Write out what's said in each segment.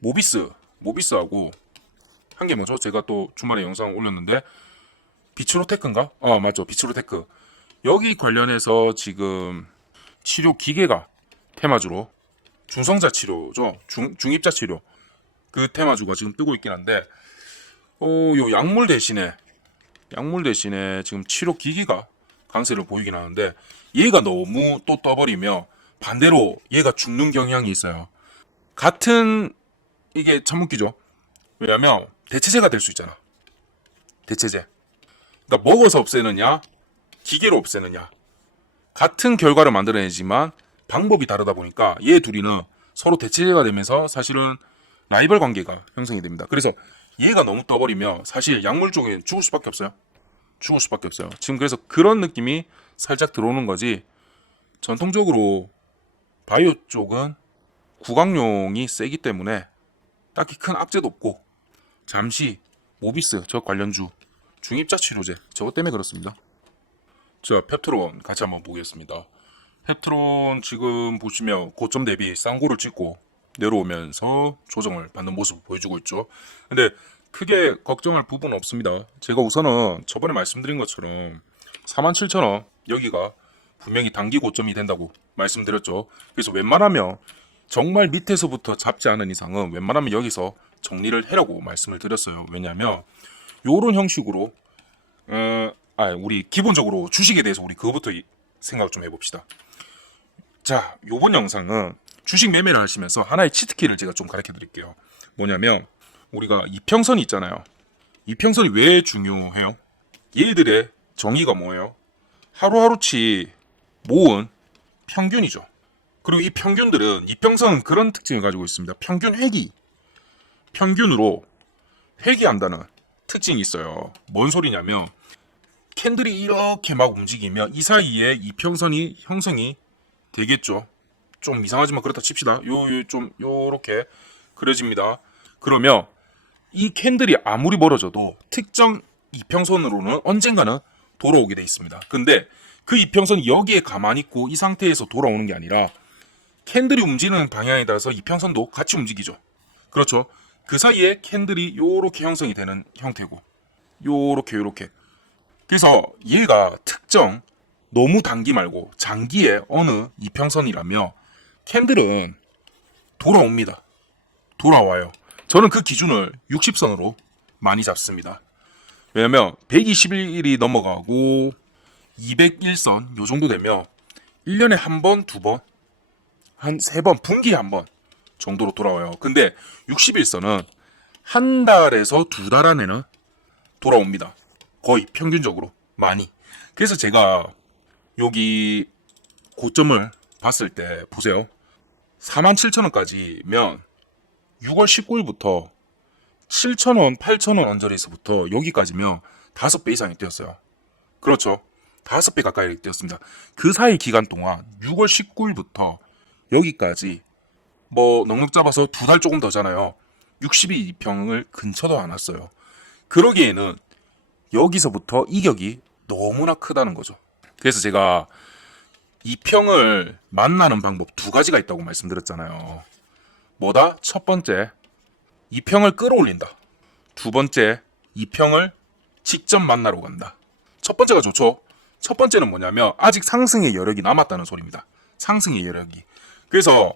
모비스하고 한 게 뭐죠? 제가 또 주말에 영상 올렸는데 비츠로테크인가? 맞죠. 비츠로테크. 여기 관련해서 지금 치료 기계가 테마주로 중성자 치료죠. 중입자 치료. 그 테마주가 지금 뜨고 있긴 한데 요 약물 대신에 지금 치료 기기가 강세를 보이긴 하는데 얘가 너무 또 떠버리며 반대로 얘가 죽는 경향이 있어요. 같은 이게 참 웃기죠. 왜냐면 대체제가 될 수 있잖아. 대체제. 그러니까 먹어서 없애느냐, 기계로 없애느냐. 같은 결과를 만들어내지만 방법이 다르다 보니까 얘 둘이는 서로 대체제가 되면서 사실은 라이벌 관계가 형성이 됩니다. 그래서 얘가 너무 떠버리면 사실 약물 쪽에 죽을 수밖에 없어요. 죽을 수밖에 없어요. 지금 그래서 그런 느낌이 살짝 들어오는 거지. 전통적으로 바이오 쪽은 구강용이 세기 때문에 딱히 큰 악재도 없고 잠시 모비스 저 관련주 중입자 치료제 저것 때문에 그렇습니다. 자, 펩트론 같이 한번 보겠습니다. 펩트론 지금 보시면 고점 대비 쌍고를 찍고 내려오면서 조정을 받는 모습을 보여주고 있죠. 근데 크게 걱정할 부분은 없습니다. 제가 우선은 저번에 말씀드린 것처럼 47,000원 여기가 분명히 단기 고점이 된다고 말씀드렸죠. 그래서 웬만하면 정말 밑에서부터 잡지 않은 이상은 웬만하면 여기서 정리를 해라고 말씀을 드렸어요. 왜냐하면 요런 형식으로 우리 기본적으로 주식에 대해서 우리 그거부터 생각 좀 해봅시다. 자, 요번 영상은 주식 매매를 하시면서 하나의 치트키를 제가 좀 가르쳐 드릴게요. 뭐냐면 우리가 이평선이 있잖아요. 이평선이 왜 중요해요? 얘들의 정의가 뭐예요? 하루하루치 모은 평균이죠. 그리고 이 평균들은 이평선은 그런 특징을 가지고 있습니다. 평균으로 회귀한다는 특징이 있어요. 뭔 소리냐면 캔들이 이렇게 막 움직이면 이 사이에 이평선이 형성이 되겠죠. 좀 이상하지만 그렇다 칩시다. 좀 요렇게 그려집니다. 그러면 이 캔들이 아무리 멀어져도 특정 이평선으로는 언젠가는 돌아오게 돼 있습니다. 근데 그 이평선이 여기에 가만히 있고 이 상태에서 돌아오는 게 아니라 캔들이 움직이는 방향에 따라서 이평선도 같이 움직이죠. 그렇죠. 그 사이에 캔들이 요렇게 형성이 되는 형태고 요렇게 그래서 얘가 특정 너무 단기 말고 장기의 어느 이평선이라며 캔들은 돌아옵니다. 돌아와요. 저는 그 기준을 60선으로 많이 잡습니다. 왜냐면 121일이 넘어가고 201선 요 정도 되면 1년에 한 번, 두 번, 한 세 번, 분기에 한 번 정도로 돌아와요. 근데 61선은 한 달에서 두 달 안에는 돌아옵니다. 거의 평균적으로 많이. 그래서 제가 여기 고점을 봤을 때 보세요. 47,000원까지면 6월 19일부터 7,000원, 8,000원 언저리에서부터 여기까지면 5배 이상이 뛰었어요. 그렇죠. 5배 가까이 뛰었습니다. 그 사이 기간 동안 6월 19일부터 여기까지 뭐 넉넉 잡아서 두 달 조금 더잖아요. 62평을 근처도 안 왔어요. 그러기에는 여기서부터 이격이 너무나 크다는 거죠. 그래서 제가 이평을 만나는 방법 두 가지가 있다고 말씀드렸잖아요. 뭐다? 첫 번째, 이평을 끌어올린다. 두 번째, 이평을 직접 만나러 간다. 첫 번째가 좋죠. 첫 번째는 뭐냐면 아직 상승의 여력이 남았다는 소리입니다. 상승의 여력이. 그래서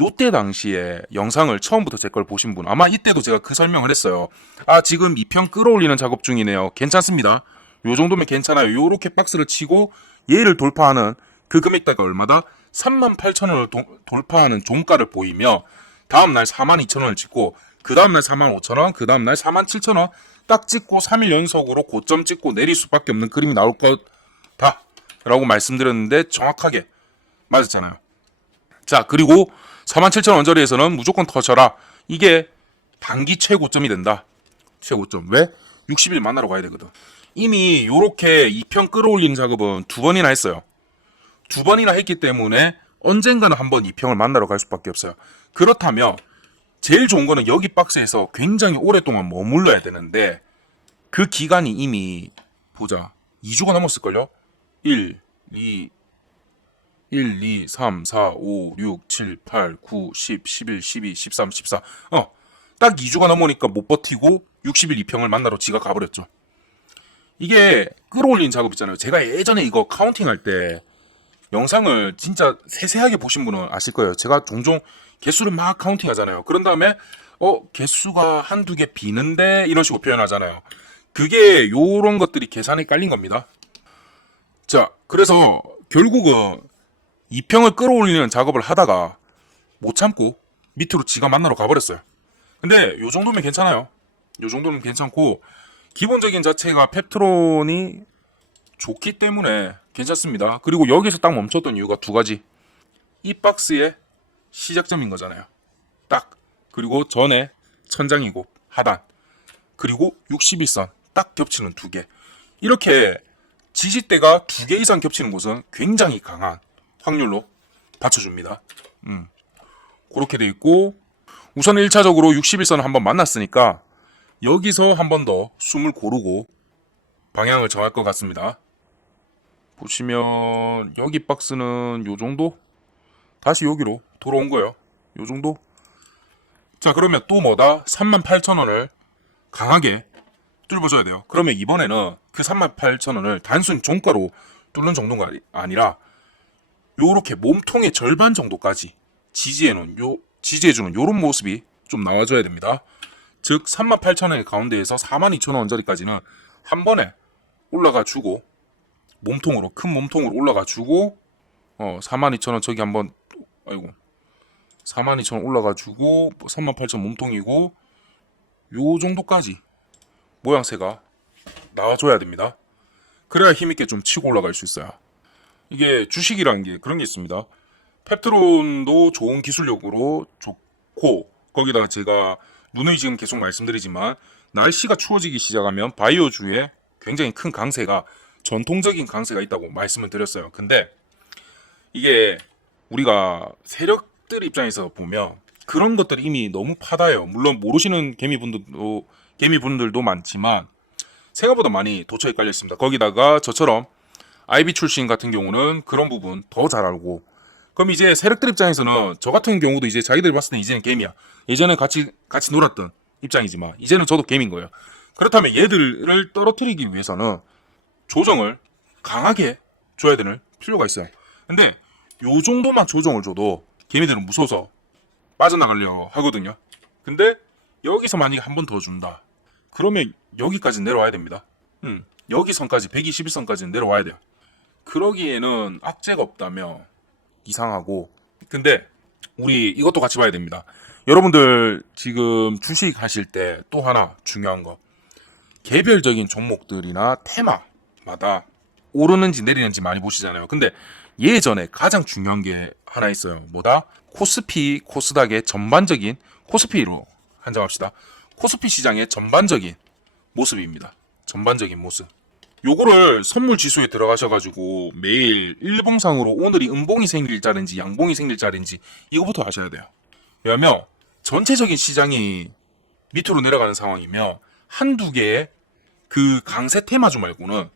요때 당시에 영상을 처음부터 제 걸 보신 분 아마 이때도 제가 그 설명을 했어요. 지금 이평 끌어올리는 작업 중이네요. 괜찮습니다. 요 정도면 괜찮아요. 요렇게 박스를 치고 얘를 돌파하는 그 금액대가 얼마다? 38,000원을 돌파하는 종가를 보이며 다음날 42,000원을 찍고 그 다음날 45,000원, 그 다음날 47,000원 딱 찍고 3일 연속으로 고점 찍고 내릴 수밖에 없는 그림이 나올 거다 라고 말씀드렸는데 정확하게 맞았잖아요. 자, 그리고 47,000원 언저리에서는 무조건 터져라. 이게 단기 최고점이 된다. 최고점. 왜? 60일 만나러 가야 되거든. 이미 요렇게 이평 끌어올리는 작업은 두 번이나 했어요. 두 번이나 했기 때문에 언젠가는 한번 이평을 만나러 갈 수밖에 없어요. 그렇다면 제일 좋은 거는 여기 박스에서 굉장히 오랫동안 머물러야 되는데 그 기간이 이미 보자. 2주가 넘었을걸요? 1, 2, 3, 4, 5, 6, 7, 8, 9, 10, 11, 12, 13, 14. 딱 2주가 넘으니까 못 버티고 60일 2평을 만나러 지가 가버렸죠. 이게 끌어올린 작업 있잖아요. 제가 예전에 이거 카운팅할 때 영상을 진짜 세세하게 보신 분은 아실 거예요. 제가 종종 개수를 막 카운팅 하잖아요. 그런 다음에 개수가 한두 개 비는데 이런 식으로 표현하잖아요. 그게 요런 것들이 계산에 깔린 겁니다. 자, 그래서 결국은 2평을 끌어올리는 작업을 하다가 못 참고 밑으로 지가 만나러 가버렸어요. 근데 요 정도면 괜찮아요. 요 정도면 괜찮고 기본적인 자체가 펩트론이 좋기 때문에 괜찮습니다. 그리고 여기서 딱 멈췄던 이유가 두 가지. 이 박스의 시작점인 거잖아요. 딱. 그리고 전에 천장이고 하단. 그리고 61선 딱 겹치는 두 개. 이렇게 지지대가 두 개 이상 겹치는 곳은 굉장히 강한 확률로 받쳐줍니다. 그렇게 돼 있고 우선 1차적으로 61선을 한번 만났으니까 여기서 한 번 더 숨을 고르고 방향을 정할 것 같습니다. 보시면 여기 박스는 요 정도? 다시 여기로 돌아온 거예요. 요 정도? 자, 그러면 또 뭐다? 38,000원을 강하게 뚫어줘야 돼요. 그러면 이번에는 그 38,000원을 단순 종가로 뚫는 정도가 아니라 요렇게 몸통의 절반 정도까지 지지해주는 요런 모습이 좀 나와줘야 됩니다. 즉 38,000원의 가운데에서 42,000원짜리까지는 한 번에 올라가 주고 몸통으로 큰 몸통으로 올라가 주고 42,000원 저기 한번 42,000원 올라가 주고 38,000원 몸통이고 요 정도까지 모양새가 나와줘야 됩니다. 그래야 힘있게 좀 치고 올라갈 수 있어요. 이게 주식이라는 게 그런 게 있습니다. 펩트론도 좋은 기술력으로 좋고 거기다가 제가 누누이 지금 계속 말씀드리지만 날씨가 추워지기 시작하면 바이오주에 굉장히 큰 강세가 전통적인 강세가 있다고 말씀을 드렸어요. 근데 이게 우리가 세력들 입장에서 보면 그런 것들이 이미 너무 파다해요. 물론 모르시는 개미분들도 많지만 생각보다 많이 도처에 깔려 있습니다. 거기다가 저처럼 IB 출신 같은 경우는 그런 부분 더 잘 알고 그럼 이제 세력들 입장에서는 저 같은 경우도 이제 자기들이 봤을 때 이제는 개미야. 예전에 같이 놀았던 입장이지만 이제는 저도 개미인 거예요. 그렇다면 얘들을 떨어뜨리기 위해서는 조정을 강하게 줘야 되는 필요가 있어요. 근데 요 정도만 조정을 줘도 개미들은 무서워서 빠져나가려고 하거든요. 근데 여기서 만약에 한 번 더 준다. 그러면 여기까지 내려와야 됩니다. 여기 선까지 121선까지는 내려와야 돼요. 그러기에는 악재가 없다면 이상하고 근데 우리 이것도 같이 봐야 됩니다. 여러분들 지금 주식 하실 때 또 하나 중요한 거 개별적인 종목들이나 테마마다 오르는지 내리는지 많이 보시잖아요. 근데 예전에 가장 중요한 게 하나 있어요. 뭐다? 코스피, 코스닥의 전반적인 코스피로 한정합시다. 코스피 시장의 전반적인 모습입니다. 전반적인 모습. 요거를 선물 지수에 들어가셔가지고 매일 일봉상으로 오늘이 음봉이 생길 자리인지 양봉이 생길 자리인지 이거부터 아셔야 돼요. 왜냐면 전체적인 시장이 밑으로 내려가는 상황이면 한두 개의 그 강세 테마주 말고는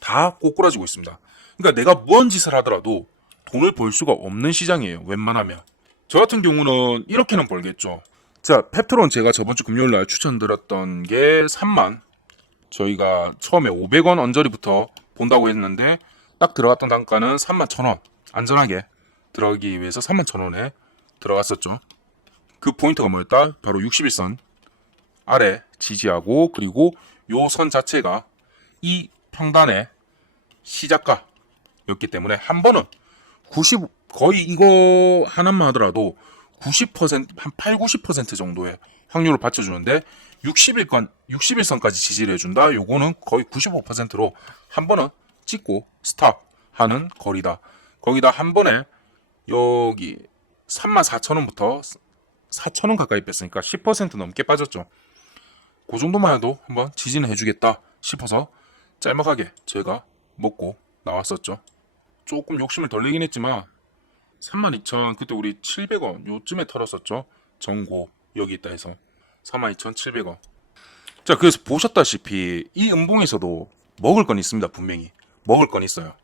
다 꼬꾸라지고 있습니다. 그러니까 내가 무언 짓을 하더라도 돈을 벌 수가 없는 시장이에요. 웬만하면. 저 같은 경우는 이렇게는 벌겠죠. 자, 펩트론 제가 저번 주 금요일 날 추천드렸던 게 3만. 저희가 처음에 500원 언저리부터 본다고 했는데 딱 들어갔던 단가는 31,000원. 안전하게 들어가기 위해서 31,000원에 들어갔었죠. 그 포인트가 뭐였다? 바로 61선 아래 지지하고 그리고 요 선 자체가 이 평단의 시작가였기 때문에 한 번은 거의 이거 하나만 하더라도 90%, 한 8, 90% 정도의 확률을 받쳐주는데 60일선까지 지지를 해준다. 요거는 거의 95%로 한 번은 찍고 스탑하는 거리다. 거기다 한 번에 여기 34,000원부터 4,000원 가까이 뺐으니까 10% 넘게 빠졌죠. 그 정도만 해도 한번 지지는 해주겠다 싶어서 짤막하게 제가 먹고 나왔었죠. 조금 욕심을 덜 내긴 했지만 32,000 그때 우리 700원 요쯤에 털었었죠. 정고 여기 있다 해서 42,700원. 자, 그래서 보셨다시피 이 음봉에서도 먹을 건 있습니다. 분명히 먹을 건 있어요.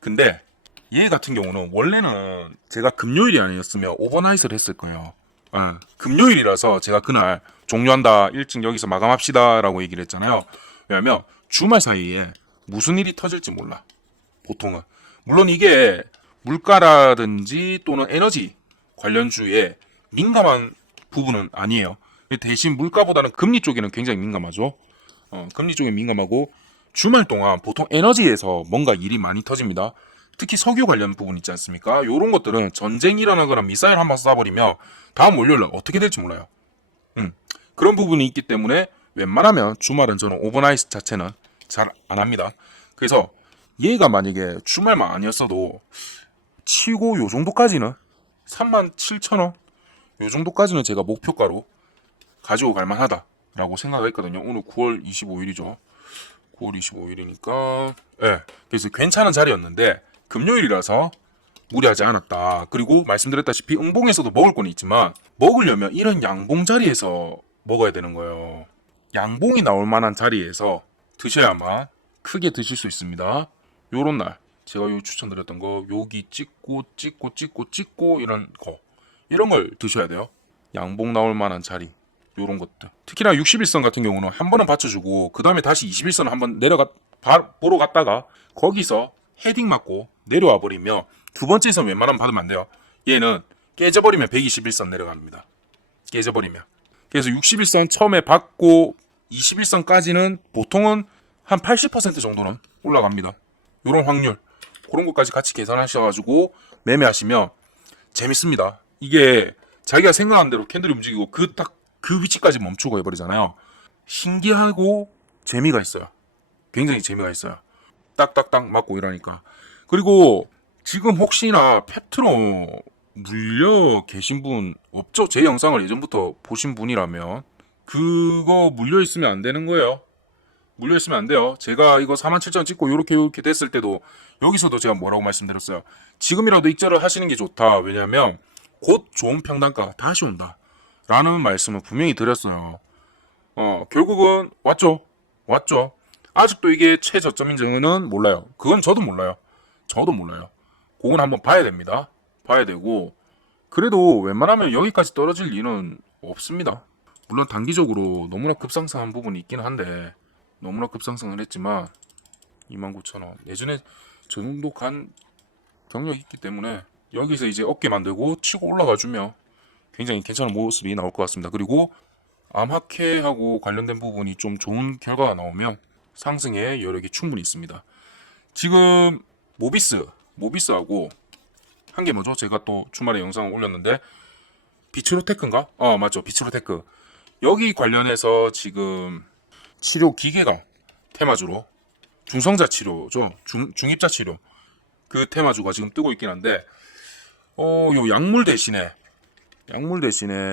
근데 얘 같은 경우는 원래는 제가 금요일이 아니었으면 오버나잇을 했을 거예요. 금요일이라서 제가 그날 종료한다, 일찍 여기서 마감합시다라고 얘기를 했잖아요. 왜냐면 주말 사이에 무슨 일이 터질지 몰라. 보통은. 물론 이게 물가라든지 또는 에너지 관련주에 민감한 부분은 아니에요. 대신 물가보다는 금리 쪽에는 굉장히 민감하죠. 금리 쪽에 민감하고 주말 동안 보통 에너지에서 뭔가 일이 많이 터집니다. 특히 석유 관련 부분 있지 않습니까? 요런 것들은 전쟁이 일어나거나 미사일 한방 쏴버리면 다음 월요일날 어떻게 될지 몰라요. 그런 부분이 있기 때문에 웬만하면 주말은 저는 오버나이트 자체는 잘 안 합니다. 그래서 얘가 만약에 주말만 아니었어도 치고 요 정도까지는 37,000원 요 정도까지는 제가 목표가로 가지고 갈 만하다라고 생각했거든요. 오늘 9월 25일이죠. 9월 25일이니까 그래서 괜찮은 자리였는데 금요일이라서 무리하지 않았다. 그리고 말씀드렸다시피 음봉에서도 먹을 건 있지만 먹으려면 이런 양봉 자리에서 먹어야 되는 거예요. 양봉이 나올 만한 자리에서 드셔야만 크게 드실 수 있습니다. 요런 날 제가 요 추천드렸던 거 여기 찍고 이런 걸 드셔야 돼요. 양봉 나올 만한 자리 요런 것들. 특히나 61선 같은 경우는 한 번은 받쳐주고 그 다음에 다시 21선 한번 보러 갔다가 거기서 헤딩 맞고 내려와 버리면 두 번째 선 웬만하면 받으면 안 돼요. 얘는 깨져버리면 121선 내려갑니다. 깨져버리면. 그래서 61선 처음에 받고 21선까지는 보통은 한 80% 정도는 올라갑니다. 요런 확률 그런 것까지 같이 계산하셔가지고 매매하시면 재밌습니다. 이게 자기가 생각한 대로 캔들이 움직이고 그 위치까지 멈추고 해버리잖아요. 신기하고 재미가 있어요. 굉장히 재미가 있어요. 딱딱딱 맞고 이러니까. 그리고 지금 혹시나 페트로 물려 계신 분 없죠? 제 영상을 예전부터 보신 분이라면 그거 물려 있으면 안 되는 거예요. 물려 있으면 안 돼요. 제가 이거 47,000원 찍고 요렇게 됐을 때도 여기서도 제가 뭐라고 말씀드렸어요. 지금이라도 익절을 하시는 게 좋다. 왜냐면 곧 좋은 평단가가 다시 온다 라는 말씀을 분명히 드렸어요. 결국은 왔죠. 아직도 이게 최저점인지는 몰라요. 그건 저도 몰라요. 그건 한번 봐야 됩니다. 봐야 되고 그래도 웬만하면 여기까지 떨어질 일은 없습니다. 물론 단기적으로 너무나 급상승한 부분이 있긴 한데 너무나 급상승을 했지만 29,000원 예전에 저 정도 간 경력이 있기 때문에 여기서 이제 어깨 만들고 치고 올라가주면 굉장히 괜찮은 모습이 나올 것 같습니다. 그리고 암학회하고 관련된 부분이 좀 좋은 결과가 나오면 상승의 여력이 충분히 있습니다. 지금 모비스하고 한 게 뭐죠? 제가 또 주말에 영상을 올렸는데 비츠로테크인가? 맞죠. 비츠로테크. 여기 관련해서 지금 치료 기계가 테마주로 중성자 치료죠. 중입자 치료 그 테마주가 지금 뜨고 있긴 한데 요 약물 대신에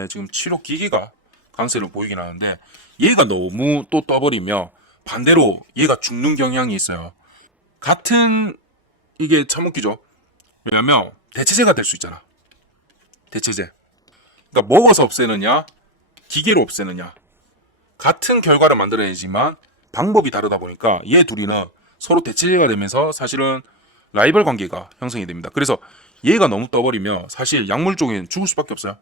지금 치료 기계가 강세를 보이긴 하는데 얘가 너무 또 떠버리면 반대로 얘가 죽는 경향이 있어요. 같은 이게 참 웃기죠. 왜냐면 대체제가 될 수 있잖아. 대체제. 그러니까 먹어서 없애느냐 기계로 없애느냐 같은 결과를 만들어내지만 방법이 다르다 보니까 얘 둘이는 서로 대체제가 되면서 사실은 라이벌 관계가 형성이 됩니다. 그래서 얘가 너무 떠버리면 사실 약물 쪽에는 죽을 수밖에 없어요.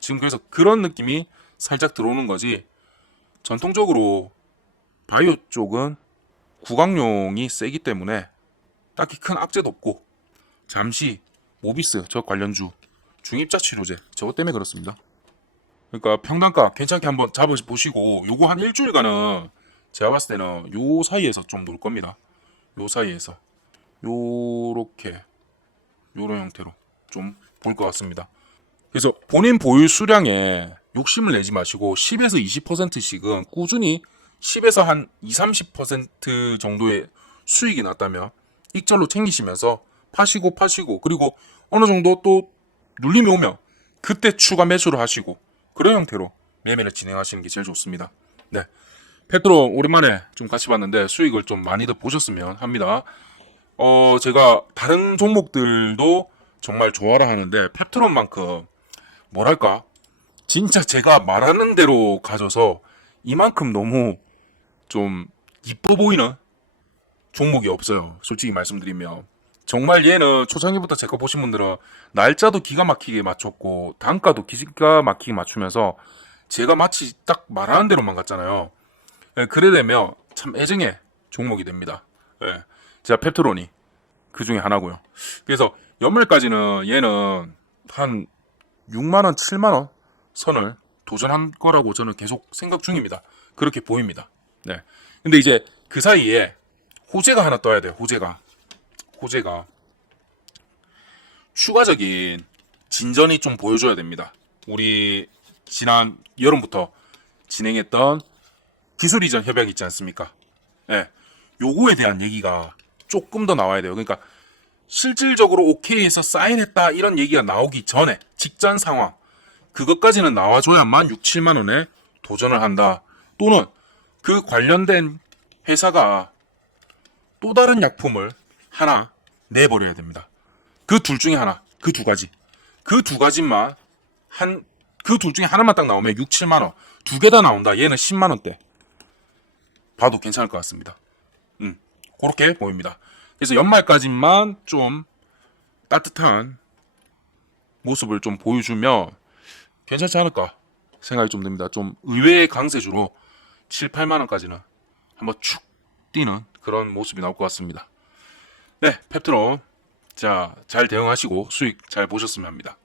지금 그래서 그런 느낌이 살짝 들어오는 거지. 전통적으로 바이오 쪽은 구강용이 세기 때문에 딱히 큰 악재도 없고 잠시 모비스 저 관련주 중입자 치료제 저것 때문에 그렇습니다. 그러니까 평단가 괜찮게 한번 잡아보시고 요거 한 일주일간은 제가 봤을 때는 요 사이에서 좀 놀 겁니다. 요 사이에서 요렇게 요런 형태로 좀 볼 것 같습니다. 그래서 본인 보유 수량에 욕심을 내지 마시고 10에서 20%씩은 꾸준히 10에서 한 20-30% 정도의 수익이 났다면 익절로 챙기시면서 파시고 그리고 어느 정도 또 눌림이 오면 그때 추가 매수를 하시고 그런 형태로 매매를 진행하시는 게 제일 좋습니다. 네, 페트로 오랜만에 좀 같이 봤는데 수익을 좀 많이들 보셨으면 합니다. 제가 다른 종목들도 정말 좋아라 하는데 페트론만큼 뭐랄까 진짜 제가 말하는 대로 가져서 이만큼 너무 좀 이뻐 보이는 종목이 없어요. 솔직히 말씀드리면 정말 얘는 초창기부터 제 거 보신 분들은 날짜도 기가 막히게 맞췄고 단가도 기가 막히게 맞추면서 제가 마치 딱 말하는 대로만 갔잖아요. 예, 그래 되면 참 애증의 종목이 됩니다. 예, 제가 펩트론이 그 중에 하나고요. 그래서 연말까지는 얘는 한 6만 원, 7만 원 선을 도전한 거라고 저는 계속 생각 중입니다. 그렇게 보입니다. 네. 근데 이제 그 사이에 호재가 하나 떠야 돼요. 호재가 추가적인 진전이 좀 보여줘야 됩니다. 우리 지난 여름부터 진행했던 기술 이전 협약 있지 않습니까? 예. 요거에 대한 얘기가 조금 더 나와야 돼요. 그러니까 실질적으로 오케이해서 사인했다 이런 얘기가 나오기 전에 직전 상황 그것까지는 나와줘야만 6, 7만 원에 도전을 한다. 또는 그 관련된 회사가 또 다른 약품을 하나 내버려야 됩니다. 그 둘 중에 하나, 그 두 가지. 그 두 가지만 그 둘 중에 하나만 딱 나오면 6, 7만 원. 두 개 다 나온다. 얘는 10만 원대. 봐도 괜찮을 것 같습니다. 그렇게 보입니다. 그래서 연말까지만 좀 따뜻한 모습을 좀 보여주면 괜찮지 않을까 생각이 좀 듭니다. 좀 의외의 강세주로 7, 8만 원까지는 한번 축 뛰는 그런 모습이 나올 것 같습니다. 네, 펩트론 자, 잘 대응하시고 수익 잘 보셨으면 합니다.